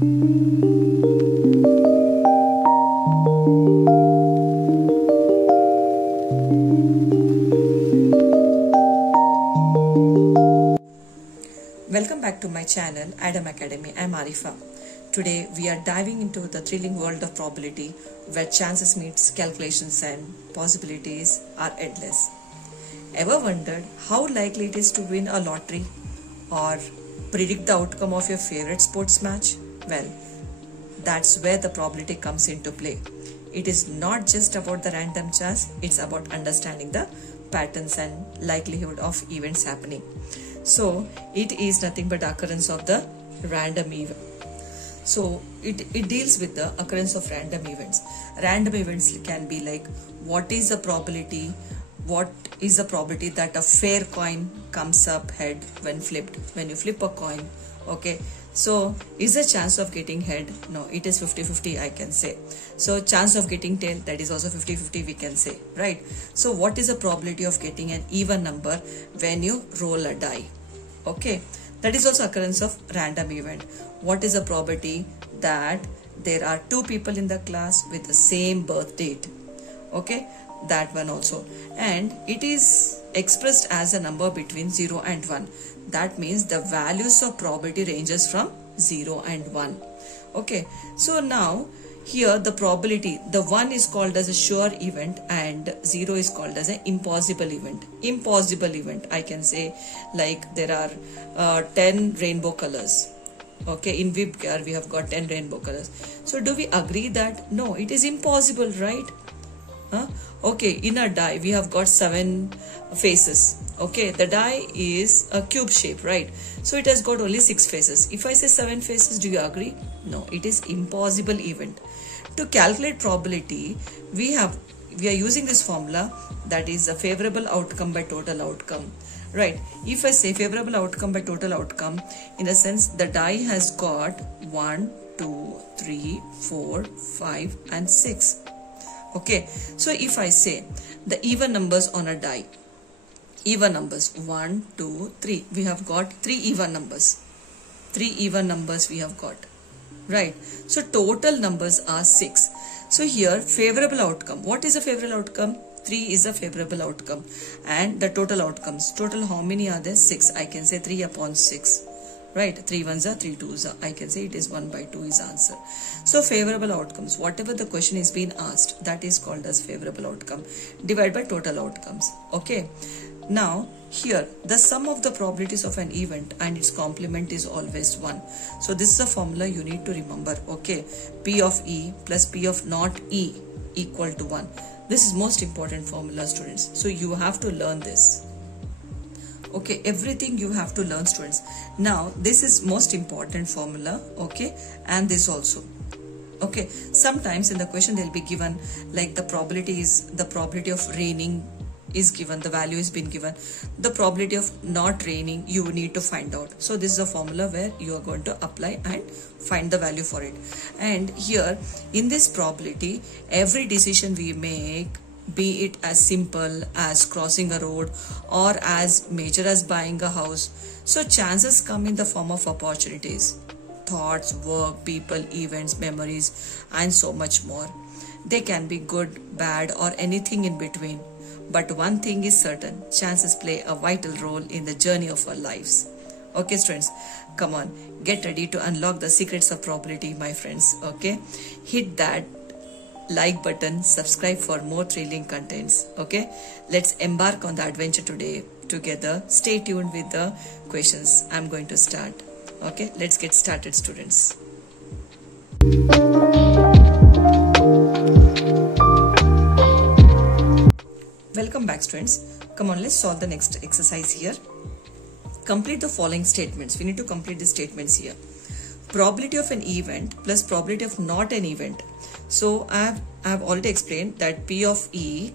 Welcome back to my channel Adam Academy. I'm Arifa. Today we are diving into the thrilling world of probability where chances meets calculations and possibilities are endless. Ever wondered how likely it is to win a lottery or predict the outcome of your favorite sports match? Well, that's where the probability comes into play. It is not just about the random chance, it's about understanding the patterns and likelihood of events happening. So it is nothing but the occurrence of the random event. So it deals with the occurrence of random events. Random events can be like, what is the probability that a fair coin comes up head when flipped? When you flip a coin, okay, so is the chance of getting head? No, it is 50-50, I can say. So chance of getting tail, that is also 50-50, we can say, right? So what is the probability of getting an even number when you roll a die? Okay, that is also occurrence of random event. What is the probability that there are two people in the class with the same birth date? Okay, that one also. And it is expressed as a number between 0 and 1. That means the values of probability ranges from 0 and 1. Okay, so now here the probability, the 1 is called as a sure event and 0 is called as an impossible event. Impossible event, I can say, like there are 10 rainbow colors. Okay, in VIBGYOR we have got 10 rainbow colors. So do we agree that no, it is impossible, right? Okay, in a die we have got 7 faces. Okay, the die is a cube shape, right? So it has got only 6 faces. If I say 7 faces, do you agree? No, it is impossible event. To calculate probability, we are using this formula, that is a favorable outcome by total outcome, right? If I say favorable outcome by total outcome, in a sense the die has got 1, 2, 3, 4, 5 and 6. Okay, so if I say the even numbers on a die, even numbers 1, 2, 3, we have got 3 even numbers. 3 even numbers we have got. Right, so total numbers are 6. So here favorable outcome, what is a favorable outcome? 3 is a favorable outcome. And the total outcomes, total how many are there? 6. I can say 3 upon 6. Right, 3 ones are 3 twos are, I can say it is 1 by 2 is answer. So favorable outcomes, whatever the question is being asked, that is called as favorable outcome, divided by total outcomes. Okay, now here the sum of the probabilities of an event and its complement is always 1. So this is a formula you need to remember. Okay, P of E plus P of not E equal to 1. This is most important formula, students. So you have to learn this. Okay, everything you have to learn, students. Now this is most important formula. Okay, and this also. Okay, sometimes in the question they'll be given like the probability of raining is given, the value is been given, the probability of not raining you need to find out. So this is a formula where you are going to apply and find the value for it. And here in this probability, every decision we make, be it as simple as crossing a road or as major as buying a house, so chances come in the form of opportunities, thoughts, work, people, events, memories and so much more. They can be good, bad or anything in between. But one thing is certain, chances play a vital role in the journey of our lives. Okay, students, come on, get ready to unlock the secrets of probability, my friends. Okay, hit that like button, subscribe for more thrilling contents. Okay, let's embark on the adventure today together. Stay tuned with the questions. I'm going to start. Okay, let's get started, students. Welcome back, students. Come on, let's solve the next exercise here. Complete the following statements. We need to complete the statements here. Probability of an event plus probability of not an event. So I have already explained that P of E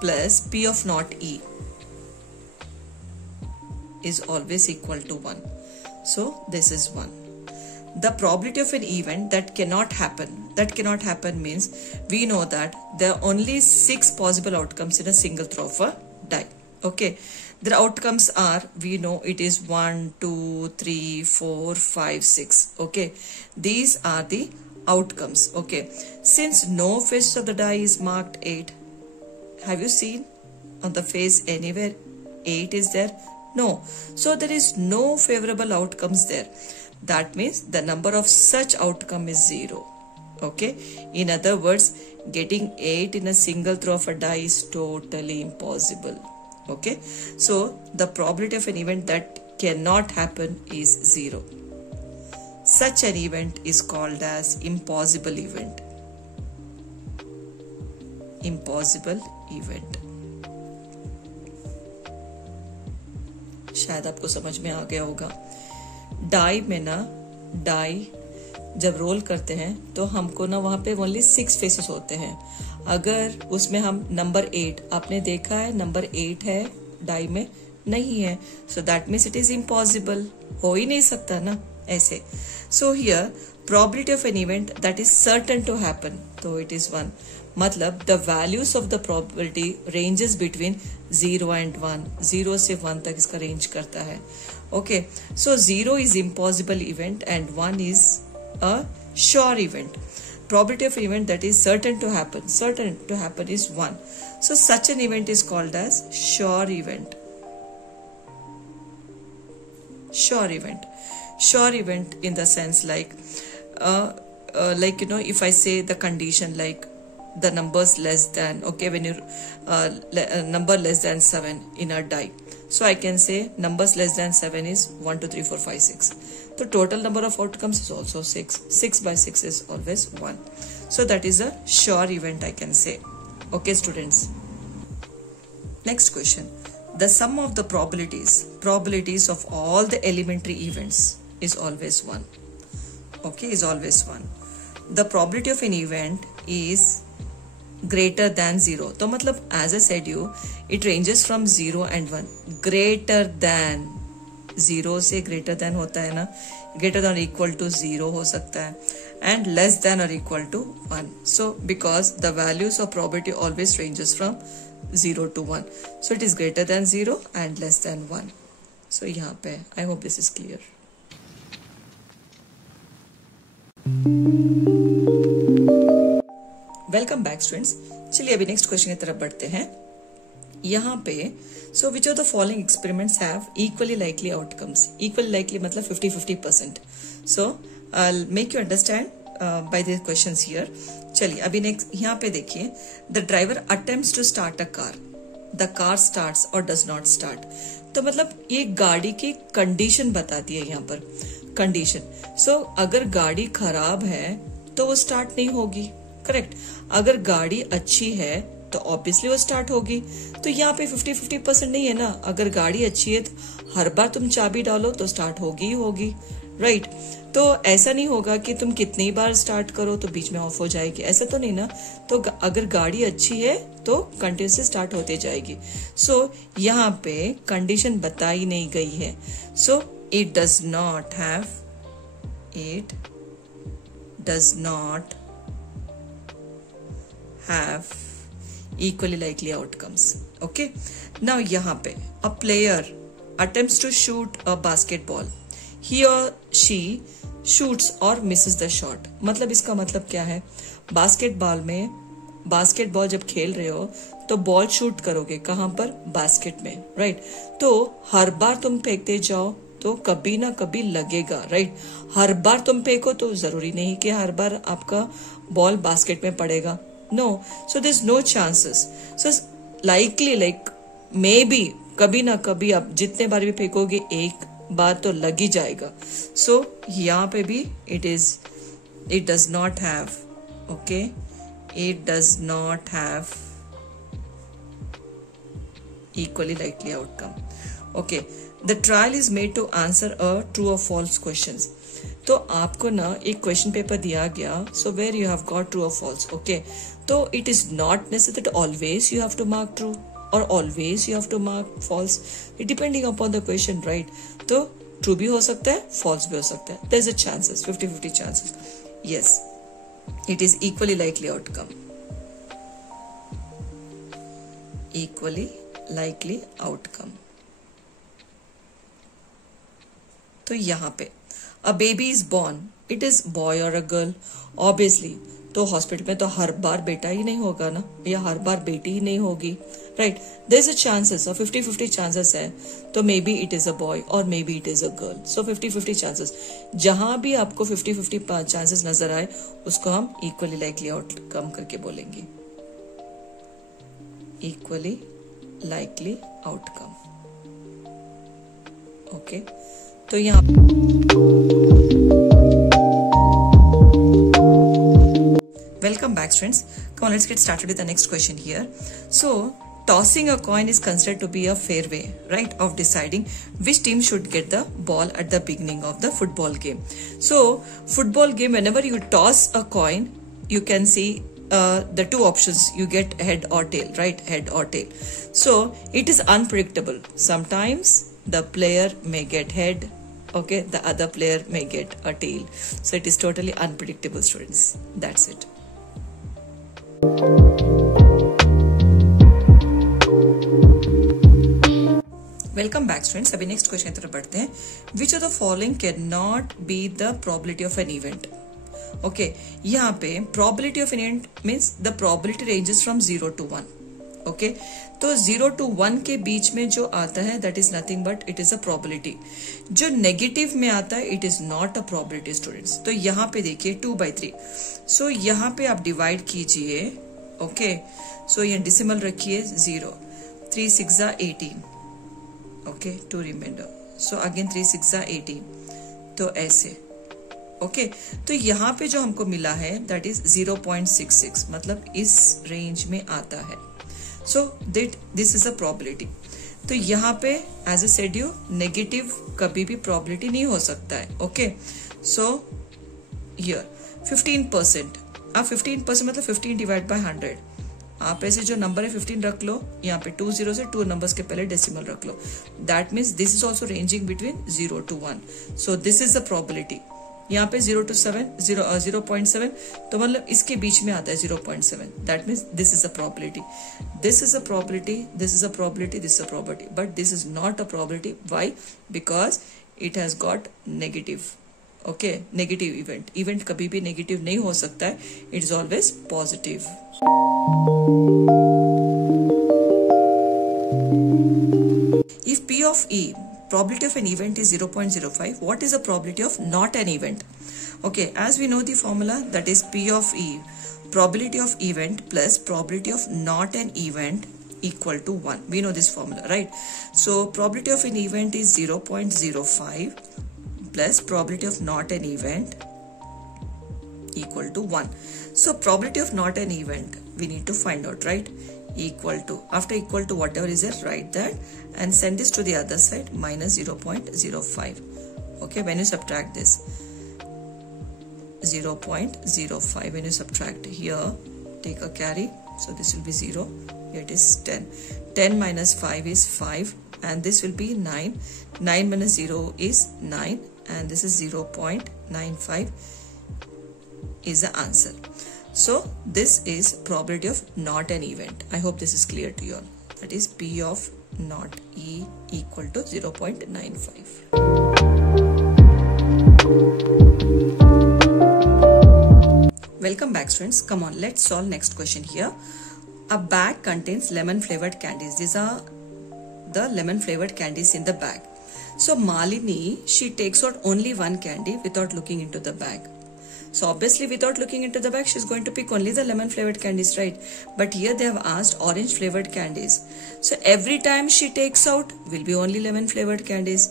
plus P of not E is always equal to 1. So this is 1. The probability of an event that cannot happen. That cannot happen means we know that there are only 6 possible outcomes in a single throw of a die. Okay. The outcomes are, we know it is 1, 2, 3, 4, 5, 6. Okay, these are the outcomes. Okay, since no face of the die is marked 8, have you seen on the face anywhere 8 is there? No. So there is no favorable outcomes there. That means the number of such outcome is 0. Okay, in other words, getting 8 in a single throw of a die is totally impossible. Okay, so the probability of an event that cannot happen is 0. Such an event is called as impossible event. Impossible event. शायद आपको समझ में आ गया होगा. Die में ना, die जब role करते हैं तो हमको ना वहां पे ओनली 6 फेसेस होते हैं. अगर उसमें हम नंबर 8, आपने देखा है नंबर 8 है डाई में, नहीं है, so that means it is impossible. हो ही नहीं सकता ना ऐसे. So here probability of an event that is certain to happen, तो इट इज 1. मतलब the values of the probability ranges between 0 and 1. 0 से 1 तक इसका रेंज करता है. Okay, so 0 is impossible event and 1 is a sure event. Probability of an event that is certain to happen is 1. So such an event is called as sure event. Sure event. Sure event in the sense like if I say the condition like the numbers less than, okay, when you number less than 7 in a die, so I can say numbers less than 7 is 1, 2, 3, 4, 5, 6. The total number of outcomes is also 6. 6 by 6 is always 1. So that is a sure event, I can say. Okay, students. Next question. The sum of the probabilities of all the elementary events is always 1. Okay, is always 1. The probability of an event is greater than 0. तो मतलब as I said you, it ranges from 0 and 1. Greater than 0 से greater than होता है ना, greater than or equal to 0 हो सकता है, and less than or equal to 1. So because the values of probability always ranges from 0 to 1, so it is greater than 0 and less than 1. So यहाँ पे I hope this is clear. Welcome back students. चलिए अभी next question की तरफ बढ़ते हैं. यहाँ पे so which of the following experiments have equally likely outcomes. Equally likely मतलब 50-50%. So I make you understand by the questions here. चलिए अभी नेक्स्ट यहाँ पे देखिए. The driver attempts to start a car. The car starts और does not start. तो मतलब ये गाड़ी की कंडीशन बताती है यहाँ पर, कंडीशन. सो अगर गाड़ी खराब है तो वो स्टार्ट नहीं होगी, करेक्ट. अगर गाड़ी अच्छी है तो ऑब्वियसली वो स्टार्ट होगी. तो यहाँ पे 50-50% नहीं है ना. अगर गाड़ी अच्छी है तो हर बार तुम चाबी डालो तो स्टार्ट होगी ही होगी, राइट. तो ऐसा नहीं होगा कि तुम कितनी बार स्टार्ट करो तो बीच में ऑफ हो जाएगी, ऐसा तो नहीं ना. तो अगर गाड़ी अच्छी है तो कंटिन्यूसली स्टार्ट होते जाएगी. सो यहाँ पे कंडीशन बताई नहीं गई है. So it does not have equally likely outcomes. Okay, now यहाँ पे a player attempts to shoot a basketball. He or she shoots or misses the shot. मतलब इसका मतलब क्या है. बास्केटबॉल जब खेल रहे हो तो बॉल शूट करोगे कहाँ पर, बास्केट में, राइट. तो हर बार तुम फेंकते जाओ तो कभी ना कभी लगेगा, राइट. हर बार तुम फेंको तो जरूरी नहीं कि हर बार आपका बॉल बास्केट में पड़ेगा. No, so there's no chances. So likely like maybe कभी ना कभी आप जितने बार भी फेंकोगे एक बार तो लग ही जाएगा. So यहाँ पे भी it does not have, okay, it does not have equally likely outcome. Okay, the trial is made to answer a true or false questions. तो आपको ना एक क्वेश्चन पेपर दिया गया, so where you have got true और false. Okay, तो it is not necessary that always you have to mark true और always you have to mark false. It depending upon the question, right. तो true भी हो सकता है, false भी हो सकता है. There is a chances, 50-50 chances. Yes, it is equally likely outcome. Equally likely outcome. तो यहाँ पे a baby is born, it is boy और अ गर्ल, ऑब्वियसली तो हॉस्पिटल में तो हर बार बेटा ही नहीं होगा ना, या हर बार बेटी ही नहीं होगी, right. There is a chances, और 50-50 चांसेस है, तो may be it is a boy और may be it is a girl. So 50-50 chances, जहां भी आपको 50-50 चांसेस नजर आए उसको हम इक्वली लाइकली आउटकम करके बोलेंगे, इक्वली लाइकली आउटकम। ओके, तो यहाँ welcome back students. Come on, let's get started with the next question here. So tossing a coin is considered to be a fair way, right, of deciding which team should get the ball at the beginning of the football game. So football game, whenever you toss a coin, you can see the two options, you get head or tail, right, head or tail. So it is unpredictable. Sometimes the player may get head, okay, the other player may get a tail. So it is totally unpredictable, students. That's it. Welcome back students. अभी next question की तरफ बढ़ते हैं। विच of the following can not be the probability of an event. Okay, यहाँ पे probability of an event means the probability ranges from 0 to 1। Okay, तो 0 to 1 के बीच में जो आता है that is nothing but it is a probability. जो negative में आता है it is not a probability students. तो यहाँ पे देखिए 2/3, सो यहाँ पे आप डिवाइड कीजिए। ओके, सो यहाँ डिसिमल रखिए 0, 3 6 18, ओके, 2 रिमाइंडर, सो अगेन 3 6 18, तो ऐसे। ओके, तो यहाँ पे जो हमको मिला है दैट इज 0.66, मतलब इस रेंज में आता है। So this is a probability. तो यहाँ पे as I said you negative कभी भी प्रोबेबिलिटी नहीं हो सकता है। ओके, सो हियर 15%, अब 15% मतलब 15 डिवाइड बाय 100। आप ऐसे जो नंबर है 15 रख लो, यहाँ पे 2 0 से 2 नंबर्स के पहले डेसिमल रख लो। That means this is also ranging between 0 to 1। So this is the probability. यहाँ पे 0 to 7 0.7, तो मतलब इसके बीच में आता है 0.7। That means this is a probability, this is a probability, this is a probability, this is a probability, but this is not a probability. Why? Because it has got negative. Okay, negative event कभी भी negative नहीं हो सकता है, it is always positive. If P of E, probability of an event is 0.05, what is the probability of not an event? Okay, as we know the formula, that is P of E, probability of event plus probability of not an event equal to 1. We know this formula, right? So probability of an event is 0.05 plus probability of not an event equal to 1. So probability of not an event we need to find out, right? Equal to, after equal to whatever is there, write that and send this to the other side, minus 0.05. okay, when you subtract this 0.05, when you subtract here, take a carry, so this will be 0, here it is 10. 10 minus 5 is 5, and this will be 9. 9 minus 0 is 9, and this is 0.95 is the answer. So this is probability of not an event. I hope this is clear to you all. That is P of not E equal to 0.95. Welcome back students. Come on, let's solve next question here. A bag contains lemon flavored candies. These are the lemon flavored candies in the bag. So Malini, she takes out only one candy without looking into the bag. So obviously without looking into the bag, she's going to pick only the lemon flavored candies, right? But here they have asked orange flavored candies. So every time she takes out will be only lemon flavored candies.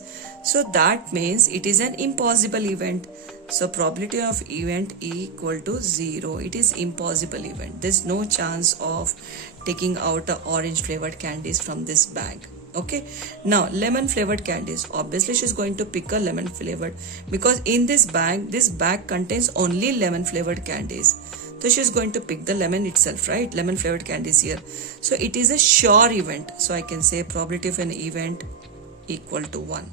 So that means it is an impossible event. So probability of event equal to 0. It is impossible event. There's no chance of taking out the orange flavored candies from this bag. Okay, now lemon flavored candies, obviously she's going to pick a lemon flavored, because in this bag contains only lemon flavored candies, so she's going to pick the lemon itself, right? Lemon flavored candies here, so it is a sure event. So I can say probability of an event equal to 1.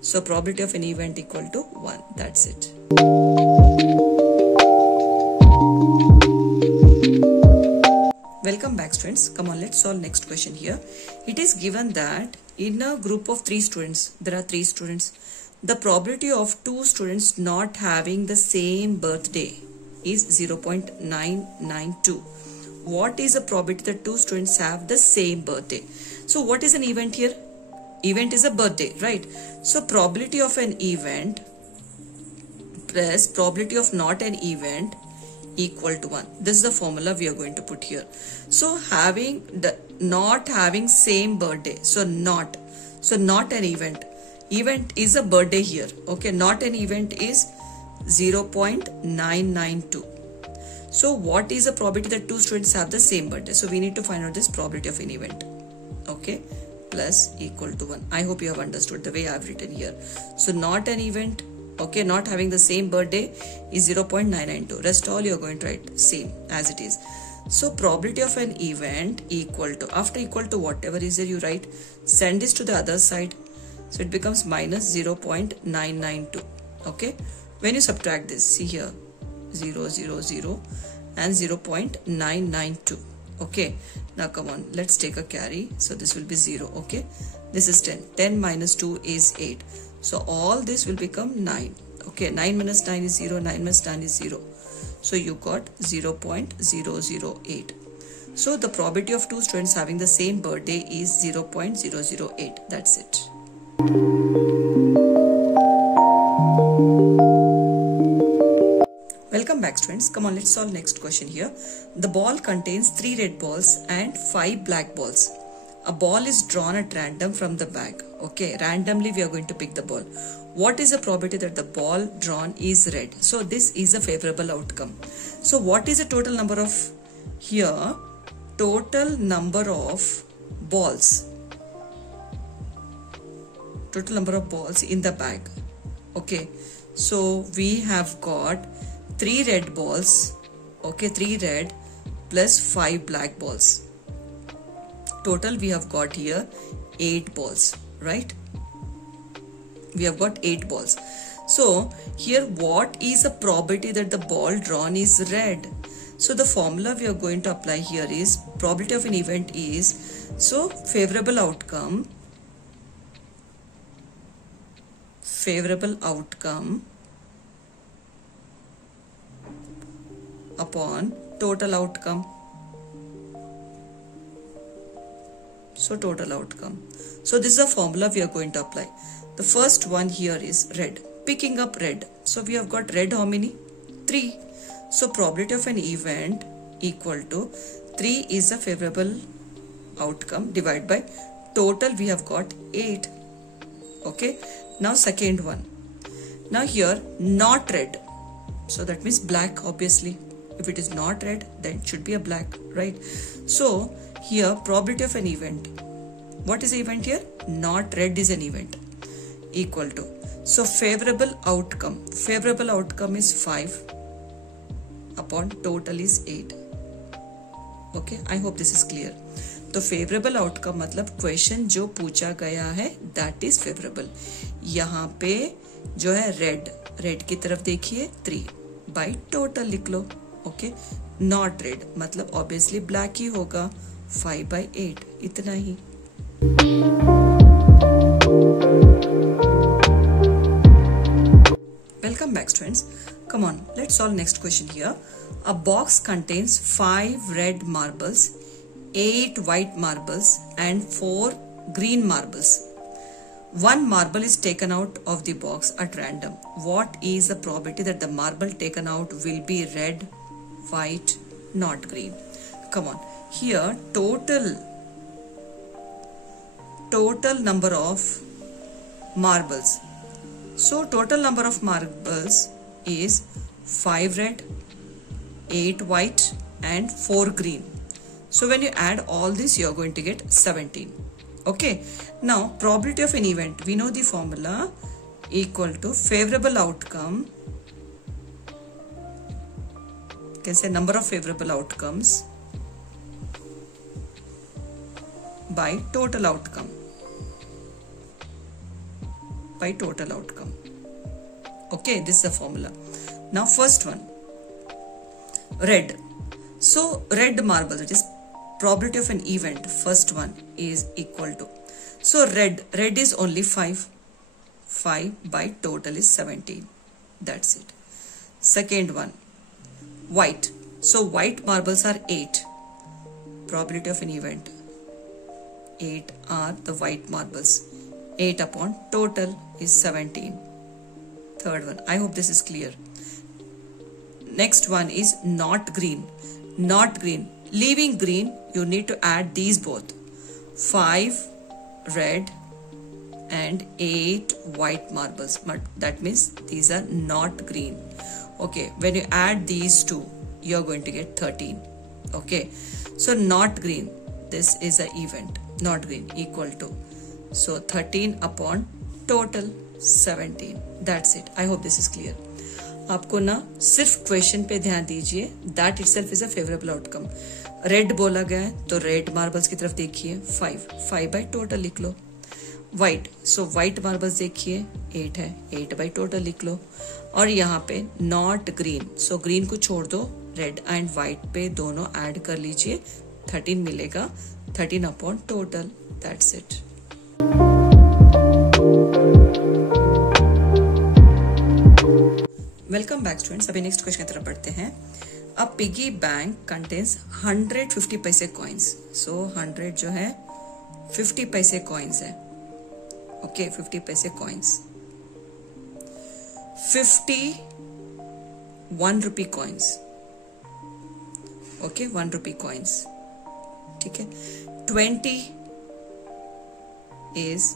So probability of an event equal to 1. That's it. Welcome back students. Come on, let's solve next question here. It is given that in a group of 3 students, there are 3 students. the probability of two students not having the same birthday is 0.992. What is the probability that two students have the same birthday? So what is an event here? Event is a birthday, right? So probability of an event plus probability of not an event equal to 1. This is the formula we are going to put here. So not having same birthday. So not an event. Event is a birthday here. Okay, not an event is 0.992. So what is the probability that two students have the same birthday? So we need to find out this probability of an event. Okay, plus equal to 1. I hope you have understood the way I have written here. So not an event, okay, not having the same birthday is 0.992. Rest all you are going to write same as it is. So probability of an event equal to, after equal to whatever is there you write, send this to the other side. So it becomes minus 0.992. Okay, when you subtract this, see here 0, 0, 0 and 0.992. Okay, now come on, let's take a carry. So this will be 0. Okay, this is 10. 10 minus 2 is 8. So all this will become 9. Okay, 9 minus 9 is 0. 9 minus 9 is 0. So you got 0.008. So the probability of two students having the same birthday is 0.008. That's it. Welcome back, students. Come on, let's solve next question here. The ball contains 3 red balls and 5 black balls. A ball is drawn at random from the bag. Okay, randomly we are going to pick the ball. What is the probability that the ball drawn is red? So this is a favorable outcome. So what is the total number of here? Total number of balls. Total number of balls in the bag. Okay, so we have got 3 red balls. Okay, 3 red plus 5 black balls. Total we have got here 8 balls, right? We have got 8 balls. So here what is the probability that the ball drawn is red? So the formula we are going to apply here is probability of an event is, so favorable outcome upon total outcome. So total outcome. So this is a formula we are going to apply. The first one here is red. Picking up red. So we have got red how many? 3. So probability of an event equal to 3 is a favorable outcome divided by total we have got 8. Okay. Now second one. Now here not red. So that means black obviously. If it is not red, then it should be a black, right? So here probability of an event. What is the event here? Not red is an event. Equal to. So favorable outcome. Favorable outcome is 5 upon total is 8. Okay, I hope this is clear. तो favorable outcome मतलब question जो पूछा गया है that is favorable. यहाँ पे जो है red की तरफ देखिए 3 by total लिख लो. ओके, नॉट रेड मतलब ऑब्वियसली ब्लैक ही होगा 5/8 इतना ही. Welcome back, students. Come on, let's solve next question here. A box contains 5 red marbles, 8 white marbles and 4 green marbles. One marble is taken out of the box at random. What is the probability that the marble taken out will be red, white, not green? Come on, here total number of marbles. So total number of marbles is 5 red, 8 white and 4 green. So when you add all this, you are going to get 17. Okay, now probability of an event, we know the formula equal to favorable outcome. You can say number of favorable outcomes by total outcome. Okay, this is the formula. Now first one, red. So red marble, that is probability of an event, first one is equal to, so red is only 5. 5 by total is 17. That's it. Second one, white. So white marbles are 8. Probability of an event. 8 are the white marbles. 8 upon total is 17. Third one. I hope this is clear. Next one is not green. Not green. Leaving green, you need to add these both. 5 red and 8 white marbles. But that means these are not green. Okay, when you add these two, you're going to get 13. Okay, so not green. This is an event. Not green equal to. So 13 upon total 17. That's it. I hope this is clear. आपको ना सिर्फ question पे ध्यान दीजिए. That itself is a favourable outcome. Red बोला गया है तो रेड मार्बल्स की तरफ देखिए. 5 बाई टोटल लिख लो. व्हाइट, सो व्हाइट मार्बल्स देखिए 8 है. 8 बाई टोटल लिख लो. और यहाँ पे नॉट ग्रीन, सो ग्रीन को छोड़ दो. रेड एंड व्हाइट पे दोनों ऐड कर लीजिए. 13 मिलेगा. 13 upon total. That's it. Welcome back students. अभी नेक्स्ट क्वेश्चन की तरफ बढ़ते हैं. अ पिगी बैंक कंटेन्स 150 पैसे कॉइन्स. सो 100 जो है 50 पैसे कॉइन्स है. ओके, 50 पैसे coins. 50 1 rupee coins. Okay, 1 rupee coins. ठीक है. 20 is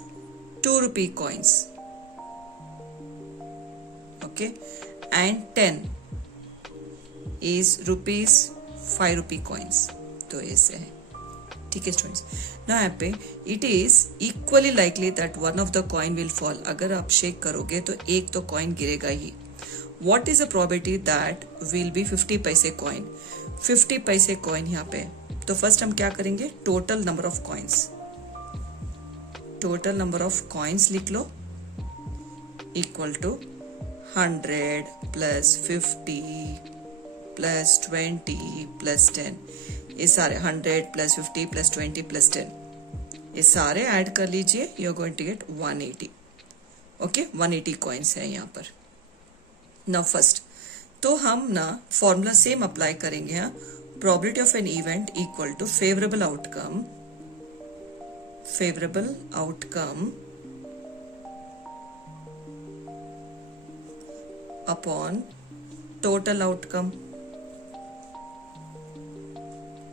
2 rupee coins. Okay, and 10 is rupees 5 rupee coins. तो ऐसे है. ठीक है स्टूडेंट्स. ना यहाँ पे it is equally likely that one of the coin will fall. अगर आप शेक करोगे तो एक तो कॉइन गिरेगा ही. What is the probability that will be 50 पैसे कॉइन. 50 पैसे कॉइन यहाँ पे. तो फर्स्ट हम क्या करेंगे, total number of coins. Total number of coins लिख लो equal to 100 plus 50 plus 20 plus 10. ये सारे 100 plus 50 plus 20 plus 10 ये सारे ऐड कर लीजिए. You are going to get 180. Okay, 180 coins है यहाँ पर. नाउ फर्स्ट तो हम ना फॉर्मूला सेम अप्लाई करेंगे. यहाँ probability of an event equal to favourable outcome. Favourable outcome upon total outcome.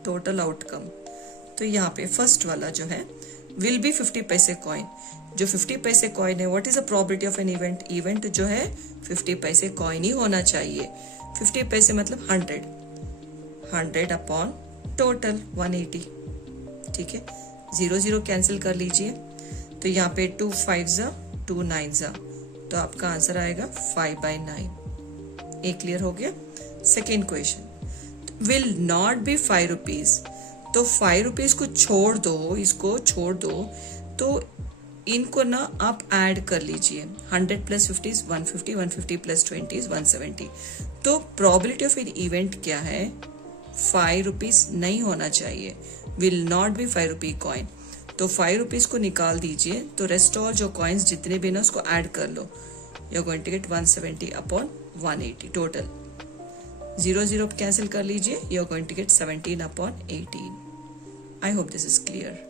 Total outcome. तो यहाँ पे फर्स्ट वाला जो है विल बी 50 पैसे कॉइन. जो 50 पैसे कॉइन है, what is the probability of an event. Event जो है 50 पैसे कॉइन ही होना चाहिए. 50 पैसे मतलब 100. 100 अपॉन टोटल 180. ठीक है. 0 0 कैंसिल कर लीजिए. तो यहाँ पे 2 5 जा 2 9 जा. तो आपका आंसर आएगा 5 by 9. एक क्लियर हो गया. Second question, will not be 5 rupees. तो 5 रुपीज को छोड़ दो, इसको छोड़ दो. तो इनको ना आप ऐड कर लीजिए. 100 plus 50 is 150. 150 plus 20 is 170. तो प्रोबेबिलिटी ऑफ एन इवेंट क्या है, 5 रुपीज नहीं होना चाहिए. Will not be 5 rupee coin. तो 5 रुपीज को निकाल दीजिए. तो रेस्ट और जो कॉइन्स जितने भी ना उसको ऐड कर लो. You are going to get 170 upon 180 total. 0 0 cancel कर लीजिए. You are going to get 17 upon 18. I hope this is clear.